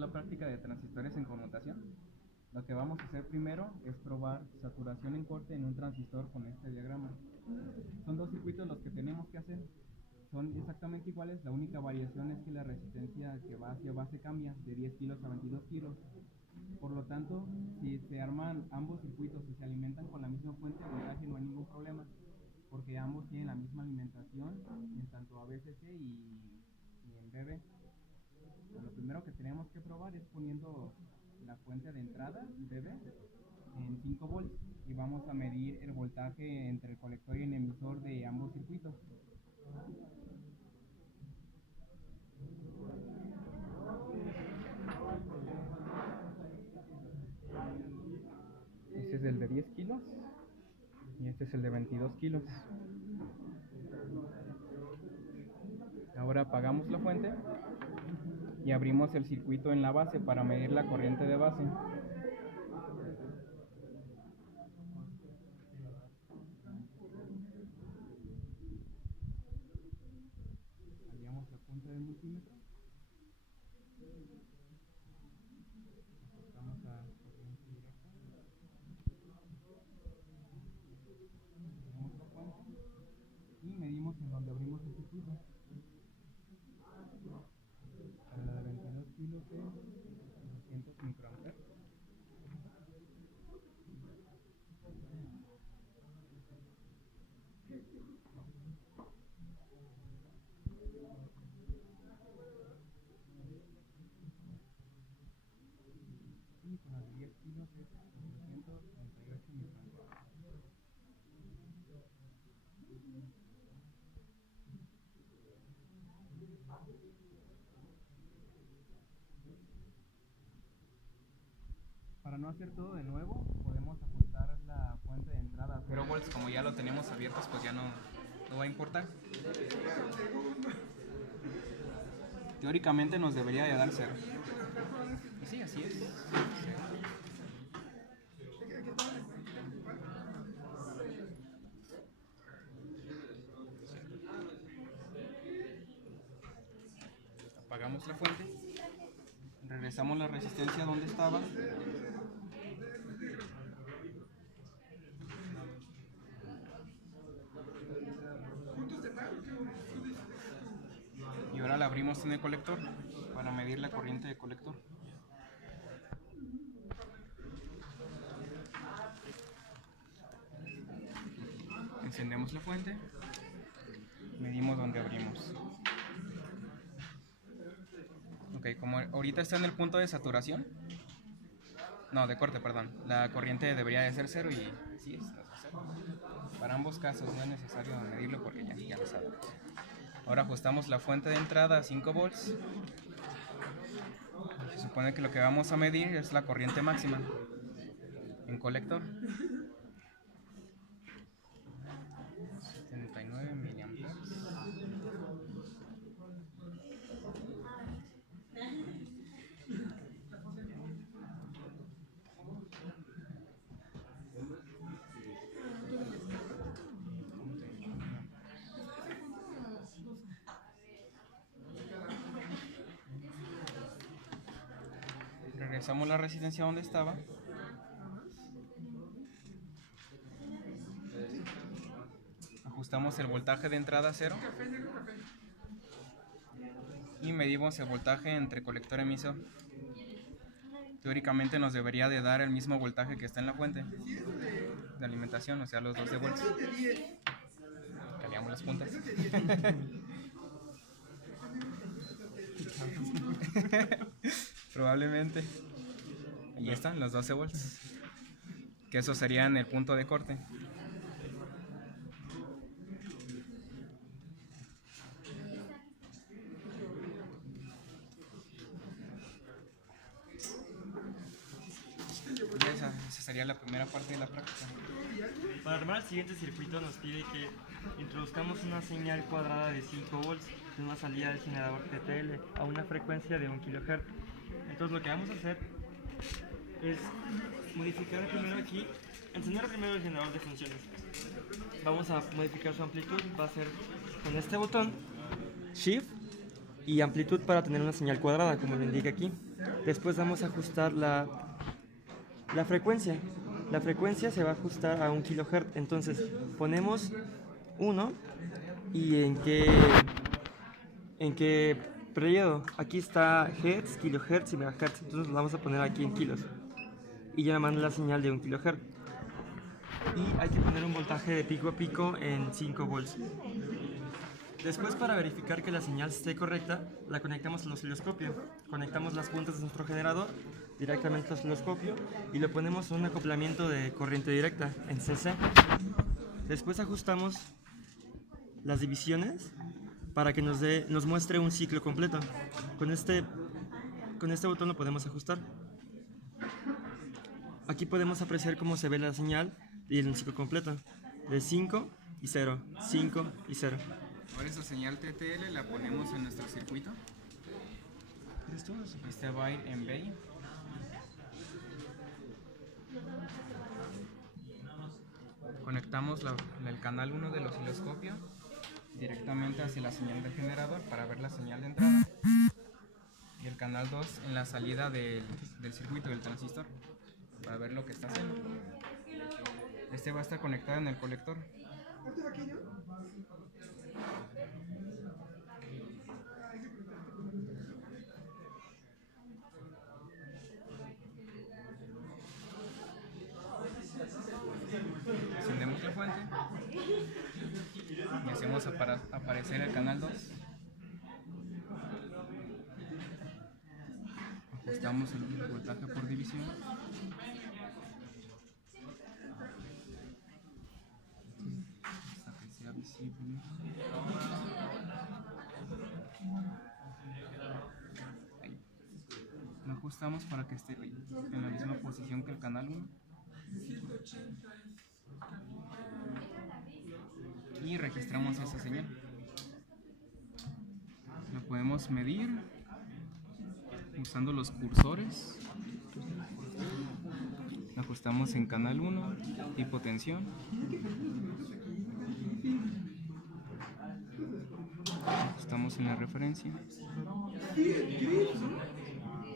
la práctica de transistores en conmutación. Lo que vamos a hacer primero es probar saturación en corte en un transistor con este diagrama. Son dos circuitos los que tenemos que hacer. Son exactamente iguales, la única variación es que la resistencia que va hacia base cambia de 10 kilos a 22 kilos. Por lo tanto, si se arman ambos circuitos y se alimentan con la misma fuente de voltaje, no hay ningún problema, porque ambos tienen la misma alimentación en tanto ABCC y en BB. Lo primero que tenemos que probar es poniendo la fuente de entrada, BB, en 5 volts y vamos a medir el voltaje entre el colector y el emisor de ambos circuitos. Este es el de 10 kilos y este es el de 22 kilos. Ahora apagamos la fuente y abrimos el circuito en la base para medir la corriente de base. Alineamos la punta del multímetro. Ajustamos a corriente directa. Tenemos la fuente y medimos en donde abrimos el circuito. Para la de 22 kilos es 200 microamperes. Y con la de 10 kilos es 438 microamperes. Para no hacer todo de nuevo, podemos ajustar la fuente de entrada a 0 volts. Como ya lo tenemos abiertos, pues ya no va a importar. Teóricamente nos debería de dar 0. Y sí, así es. Apagamos la fuente, regresamos la resistencia donde estaba. Y ahora la abrimos en el colector para medir la corriente de colector. Encendemos la fuente, medimos donde abrimos. Ok, como ahorita está en el punto de saturación, no, de corte, perdón, la corriente debería de ser 0 y sí es 0. Para ambos casos no es necesario medirlo porque ya lo sabemos. Ahora ajustamos la fuente de entrada a 5 volts. Se supone que lo que vamos a medir es la corriente máxima en colector. 79 miliamperes. Regresamos la resistencia donde estaba. Ajustamos el voltaje de entrada a 0. Y medimos el voltaje entre colector y emisor. Teóricamente nos debería de dar el mismo voltaje que está en la fuente de alimentación, o sea los 12 volts. Cambiamos las puntas. Probablemente. Ahí están los 12 volts. Que eso sería en el punto de corte. Esa sería la primera parte de la práctica. Para armar el siguiente circuito nos pide que introduzcamos una señal cuadrada de 5 volts de una salida del generador TTL a una frecuencia de 1 kHz. Entonces lo que vamos a hacer es modificar primero aquí, encender primero el generador de funciones. Vamos a modificar su amplitud, va a ser con este botón Shift y amplitud para tener una señal cuadrada, como lo indica aquí. Después vamos a ajustar la frecuencia. La frecuencia se va a ajustar a 1 kHz. Entonces ponemos 1 y en qué periodo. Aquí está hertz, kilohertz y megahertz. Entonces lo vamos a poner aquí en kilos. Y ya me manda la señal de 1 kHz. Y hay que poner un voltaje de pico a pico en 5 volts. Después, para verificar que la señal esté correcta, la conectamos al osciloscopio. Conectamos las puntas de nuestro generador directamente al osciloscopio y lo ponemos en un acoplamiento de corriente directa en CC. Después ajustamos las divisiones para que nos muestre un ciclo completo. Con este botón lo podemos ajustar. Aquí podemos apreciar cómo se ve la señal y el ciclo completo de 5 y 0, 5 y 0. Ahora esa señal TTL la ponemos en nuestro circuito. Este va a ir en bay. Conectamos el canal 1 del osciloscopio directamente hacia la señal del generador para ver la señal de entrada. Y el canal 2 en la salida del circuito del transistor para ver lo que está haciendo. Este va a estar conectado en el colector. Encendemos la fuente y hacemos aparecer el canal 2. Ajustamos el voltaje por división. Hasta que sea visible. Ahí. Lo ajustamos para que esté en la misma posición que el canal 1. Y registramos esa señal. La podemos medir usando los cursores. La ajustamos en canal 1, tipo tensión. Ajustamos en la referencia.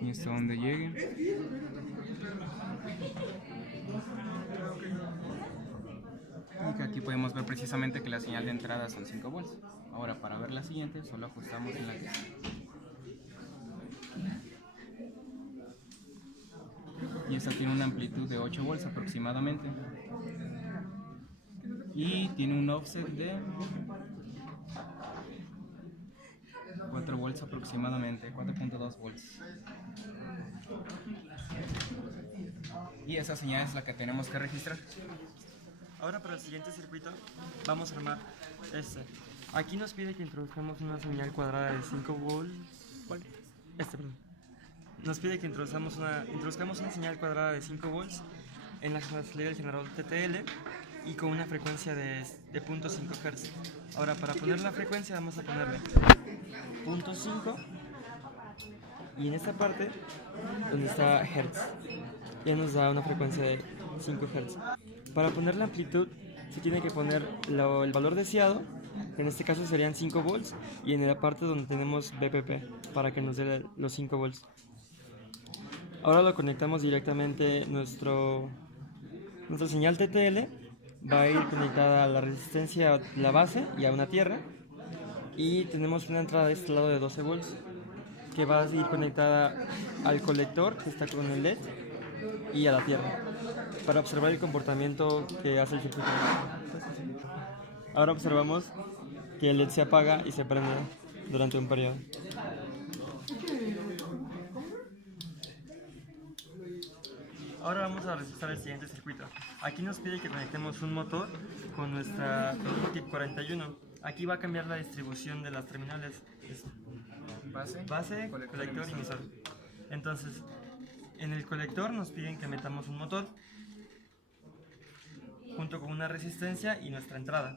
Y hasta donde llegue. Y que aquí podemos ver precisamente que la señal de entrada son 5 volts. Ahora, para ver la siguiente, solo ajustamos en la que... Y esta tiene una amplitud de 8 volts aproximadamente. Y tiene un offset de 4 volts aproximadamente, 4.2 volts. Y esa señal es la que tenemos que registrar. Ahora, para el siguiente circuito vamos a armar este. Aquí nos pide que introduzcamos una señal cuadrada de 5 volts. ¿Cuál? Perdón. Nos pide que introduzcamos una señal cuadrada de 5 volts en la salida del generador TTL y con una frecuencia de 0.5 Hz. Ahora, para poner la frecuencia vamos a ponerle 0.5 y en esta parte donde está Hertz ya nos da una frecuencia de 5 Hz. Para poner la amplitud se tiene que poner el valor deseado, que en este caso serían 5 volts, y en la parte donde tenemos BPP para que nos dé los 5 volts. Ahora lo conectamos directamente, nuestra señal TTL va a ir conectada a la resistencia, la base y a una tierra, y tenemos una entrada de este lado de 12 volts que va a ir conectada al colector que está con el LED y a la tierra para observar el comportamiento que hace el circuito. Ahora observamos que el LED se apaga y se prende durante un periodo. Ahora vamos a registrar el siguiente circuito. Aquí nos pide que conectemos un motor con nuestra TIP 41. Aquí va a cambiar la distribución de las terminales. Base, colector y emisor. Entonces, en el colector nos piden que metamos un motor junto con una resistencia y nuestra entrada.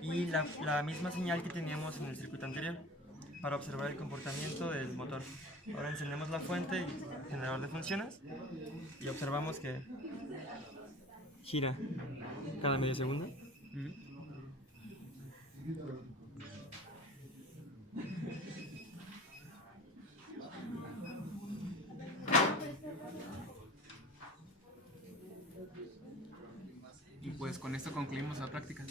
Y la misma señal que teníamos en el circuito anterior para observar el comportamiento del motor. Ahora encendemos la fuente y el generador de funciones y observamos que gira cada medio segundo. pues con esto concluimos la práctica.